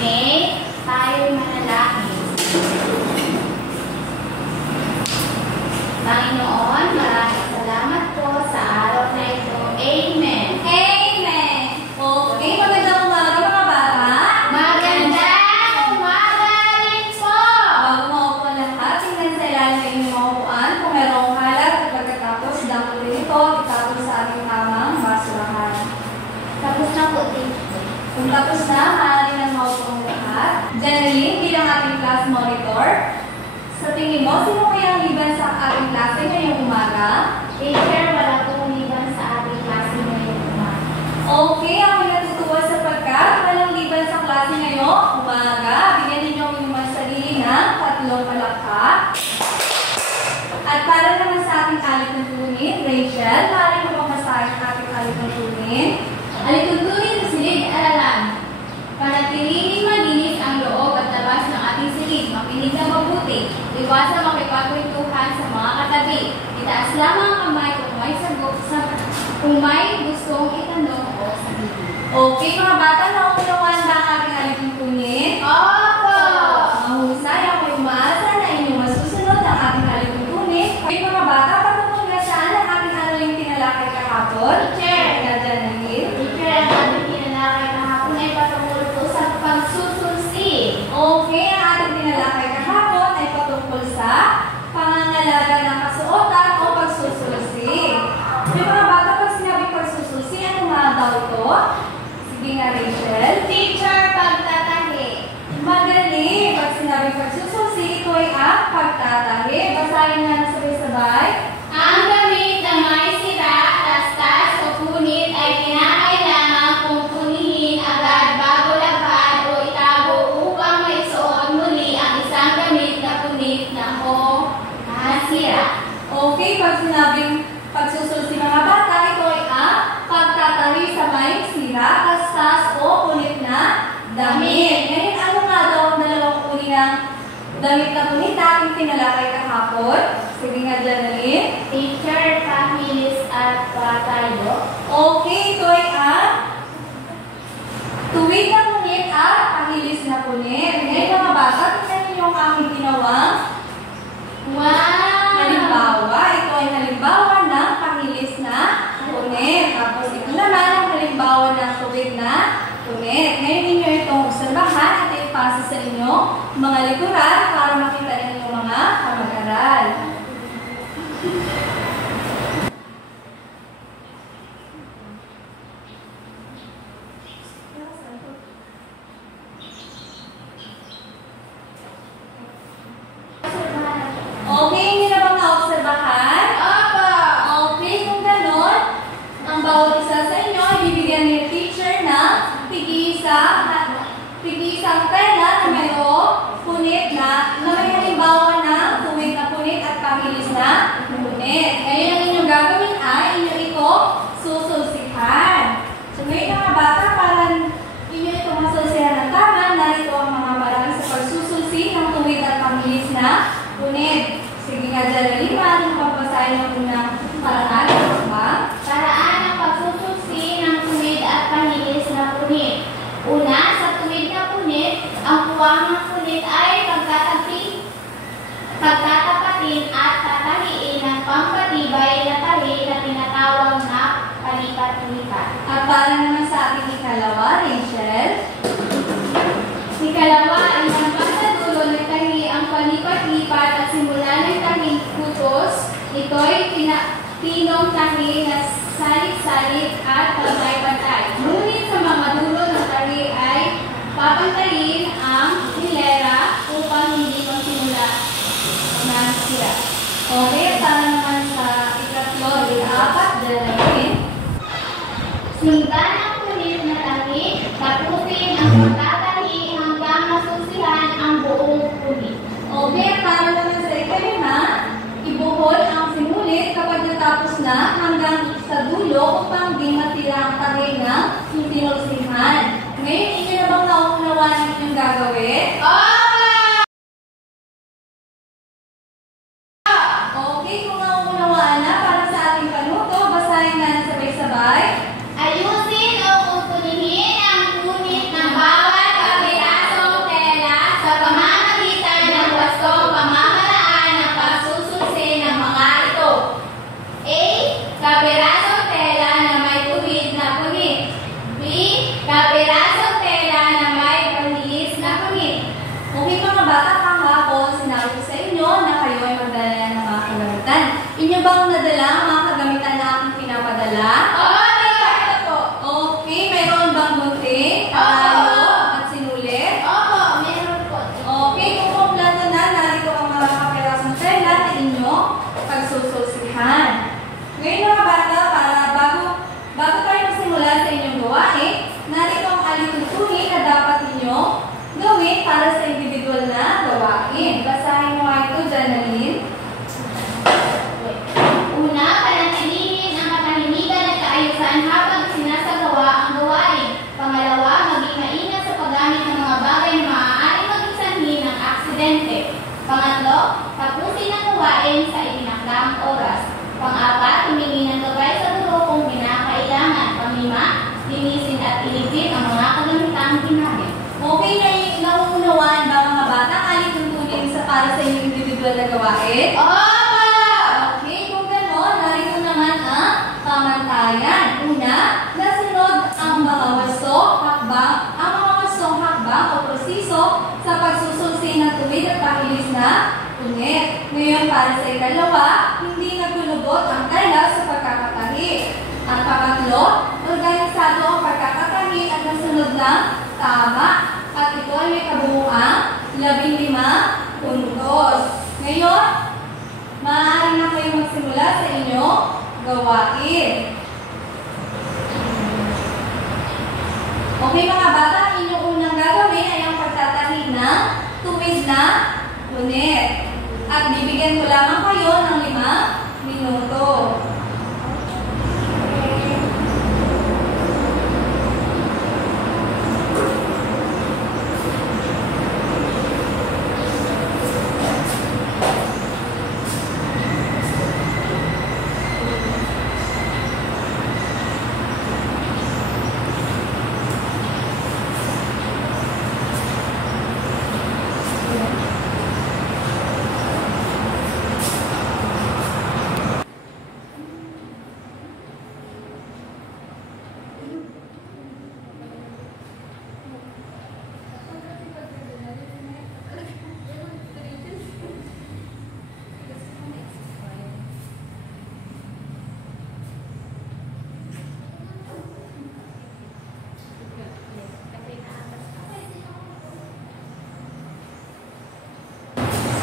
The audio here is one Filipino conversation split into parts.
May tayo'y manalangin. Panginoon, maraming salamat po sa araw na ito. Amen. Amen. Okay, magandang umaga mga bata. Magandang umaga rin po. Bago maupo ang lahat, tingnan sa ilalim ng inyong maupuan. Kung mayroong kalat at pagkatapos, damutin ito, itapon sa ating tamang basurahan. Tapos na po din. Kung tapos na, maaari na maupo ang lahat. Janeline, bilang ating class monitor, sa tingin mo, sino kaya ang liban sa ating klase ngayong umaga? Teacher, wala pong liban sa ating klase ngayong umaga. Okay, ako natutuwa sapagkat walang liban sa klase ngayong umaga. Bigyan ninyo ang inyong sarili ng 3 palakpak. At para naman sa ating alituntunin, Rachel, maaari mo bang basahin ang ating alituntunin? Alituntunin sa silid-aralan. Panatilihin malinis ang loob at labas ng ating silid. Makinig na mabuti. Iwasan makipagkwentuhan sa mga katabi. Itaas lamang ang kamay kung may gustong itanong o sabihin. Okay, mga bata, nauunawaan ba ang ating alituntunin? Opo! Mahusay, ako'y umaasa na inyong masusunod ang ating alituntunin. Okay, mga bata, patungkol na saan ang ating araling tinalakay kahapon? Teacher! Teacher, ang ating tinalakay kahapon ay patungkol po sa pagsusulsi. okay, ang ating tinalakay kahapon ay patungkol sa pangangalaga ng kasuotan o pagsusulsi. May mga bata, pag sinabing pagsusulsi, ano nga daw ito? Sige nga, Rachel. Teacher, pagtatahi. Magaling! Pag sinabing pagsusulsi, ito ay ang pagtatahi. Basahin nga ng sabay-sabay. Ang gamit na may sira, tastas o punit ay kinakailangan kung punihin agad bago labhan o itago upang maisuot muli ang isang gamit na punit na o nasira. Okay, pag sinabing pagsusulsi mga bata, ito ay ang pagtatahi sa may sira, tastas o punit na damit. Ngayon, ano nga daw ang dalawang uri ng damit na punit na ating tinalakay kahapon? Sige nga, Janeline. Teacher, pahilis at patayo. Okay, ito ay ang tuwid na punit at pahilis na punit. Ngayon, mga bata, tingnan niyo yung aking ginawang Wow! halimbawa. Ito ay halimbawa ng pahilis na punit. Tapos ito naman ang halimbawa ng tuwid na punit. Ngayon ninyo itong obserbahan at ipasa sa inyo mga likuran para makita ninyo mga kamag-aral. Okay, hindi na bang naobserbahan? Opo! Okay, kung ganon, ang bawat isa sa inyo, ibibigyan ni teacher ng tig-isang pena na mayroong punit na may halimbawa ng tuwid na punit at pahilis na punit. Ngayon, ang inyong gagawin ay inyo ito susulsihan. So, ngayon mga bata, para inyo ito masulsihan ng tama, narito ang mga paraan sa pagsusulsi ng tuwid at pahilis na punit. Sige nga, Janeline, maaaring pagbasahin ng unang paraan. Ano ba? Paraan ng pagsususi ng punit at pahilis na punit. Una, sa tuwid na punit, ang puwang ng punit ay pagtatapatin at tatahiin ng pampatibay na tahi na tinatawag na palipat-lipat. At para naman sa ating ikalawa, Rachel. Ikalawa, ay hanggang sa dulo ng tahi ang palipat-lipat at simula ng tahing kutos, ito'y pinong tahi na salit-salit at pantay-pantay. Ngunit sa mga dulo ng tahi ay papantayin ang hilera upang hindi magsimula ng sira. Okay, at para naman sa ikatlo, ika-apat, Janeline. Sundan ang punit na tahi, tapusin ang pagtatahi hanggang masusihan ang buong punit. Okay, at para naman sa ikalima, ibuhol ang sinulit kapag natapos na hanggang sa dulo upang di matira ang tahi ng sinulsihan. Ngayon, inyo na bang nauunawaan ang inyong gagawin? Okay, kung nauunawaan na, para sa ating panuto, basahin na ng sabay-sabay. Ayusin o kumpunihin ang punit ng bawat kapiraso niyo bang nadala ang mga kagamitan na aking pinapadala? Oo, ito po. Okay, mayroon bang gunting, karalo, at sinulit? Opo, meron po. Okay, kung kompleto na, narito ang mga kapirasong tela na inyo pagsususihan. Ngayon mga bata, bago tayo magsimula sa inyong gawain, narito ang alituntunin na dapat ninyo gawin para sa individual na gawain. Basahin mo nga ito, Janalyn. Una, panatilihin ang katahimikan at kaayusan habang sinasagawa ang gawain. Pangalawa, maging maingat sa paggamit ng mga bagay na maaaring maging sanhi ng aksidente. Pangatlo, tapusin ang gawain sa itinakdang oras. Pang-apat, tumingin ng gabay sa guro kung kinakailangan. Panglima, linisin at iligpit ang mga kagamitang ginamit. Okay, nauunawaan ba mga bata ang alituntunin para sa inyong individual na gawain? Opo! Okay, kung gano'n, narito naman ang pamantayan. Una, nasunod ang mga wastong hakbang o proseso sa pagsusulsi ng tuwid at pakilis na punit. Ngayon, para sa ikalawa, hindi nagulubot ang tela sa pagkakatahi. At pangatlo, organisado ang pagkakatahi at nasunod ng tama. At ito ay may kabuuang 15 puntos. Ngayon, maaari na kayo magsimula sa inyong gawain. Okay mga bata, ang inyong unang gagawin ay ang pagtatahi ng tuwid na punit. At bibigyan ko lamang kayo ng 5 minuto.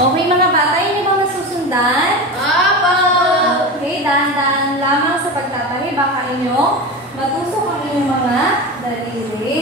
Okay mga bata, yun bang nasusundan? Opo! Okay, dahan-dahan lamang sa pagtatahi. Baka inyo matusok ang inyong mga daliri.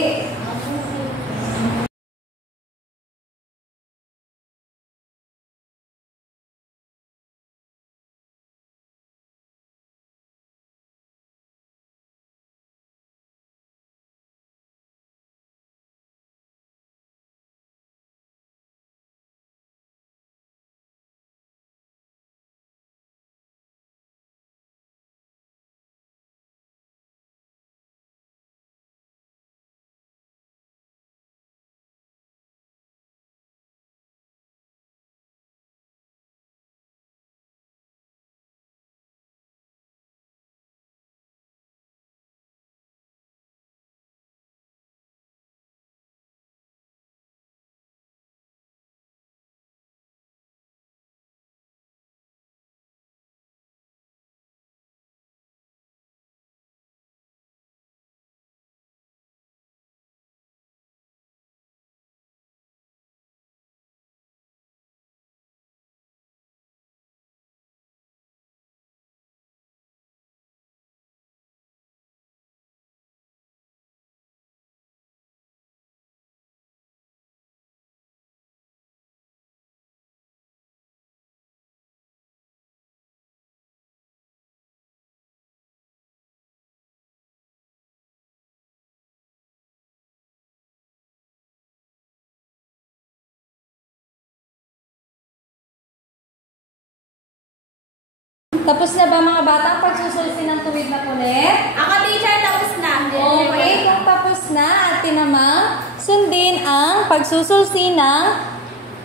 Tapos na ba mga bata ang pagsusulsi ng tuwid na punit? Ako, teacher, tapos na. Okay, kung tapos na, atin namang sundin ang pagsusulsi ng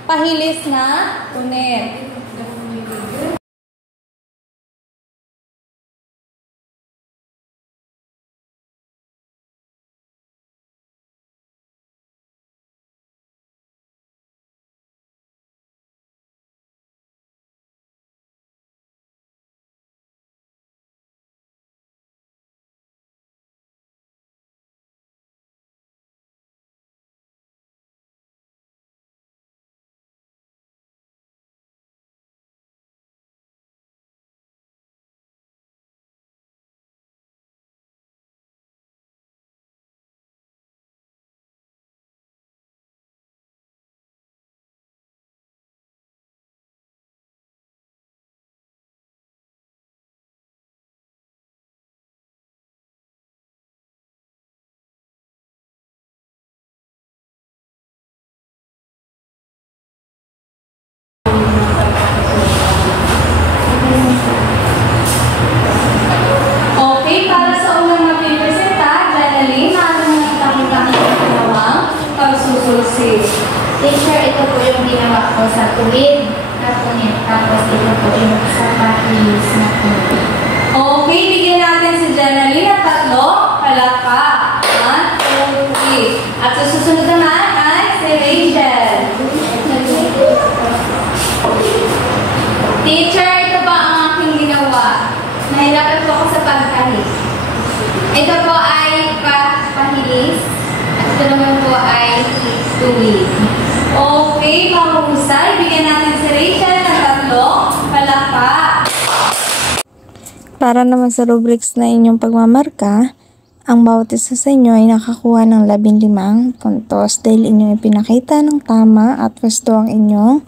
pahilis na punit. magsusulsi? Teacher, ito po yung ginawa ko sa tuwid na punit. Tapos ito po yung sa pahilis na punit. Okay, bigyan natin si Jenaline at 3 palakpak. 1, 2, 3. At sa susunod naman ay si Rachel. Teacher, ito ba ang aking ginawa? Nahirapan po ako sa pagkahit. Ito po ay pahilis. At ito naman po ay tuwid. Okay, mahusay. Bigyan natin si Rachel ng 3 palakpak. Para naman sa rubrics na inyong pagmamarka, ang bawat isa sa inyo ay nakakuha ng 15 puntos dahil inyong ipinakita ng tama at gusto ang inyong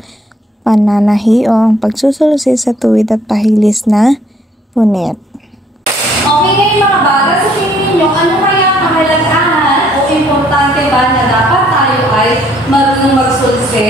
pananahi o ang pagsusulusi sa tuwid at pahilis na punit. Okay, ngayon mga bata, sa tingin ninyo, ano kaya ang kahalagahan o importante ba na dapat tayo ay marunong magsulsi?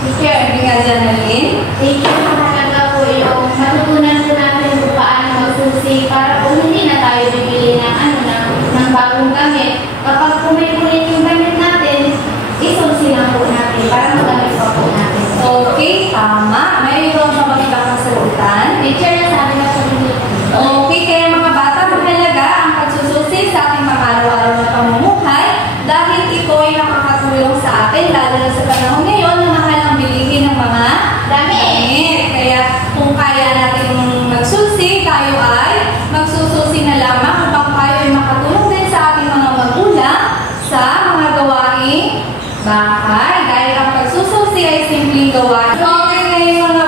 Teacher, Sabi nga Jenaline. teacher, mahalaga po yung matutunan po natin kung paano magsusi para po hindi na tayo bibili ng bagong gamit. Kapag pumipulit yung gamit natin, isusi lang po natin para magamit pa po natin. Okay, tama. Mayroon pa bang ibang kasagutan? Teacher, nasabi na sa video. Okay, kaya mga bata, mahalaga ang pagsususi sa ating mga araw-araw na pamumuhay dahil ito ay nakakatulong sa atin, lalo na sa panahon ngayon na mahal ang bilihin ng mga damit. Kaya kung kaya natin magsusi, tayo ay magsususi na lamang upang tayo ay makatulong din sa ating mga magulang sa mga gawaing bahay. Dahil ang pagsususi ay simpleng gawain. Okay, ngayon mga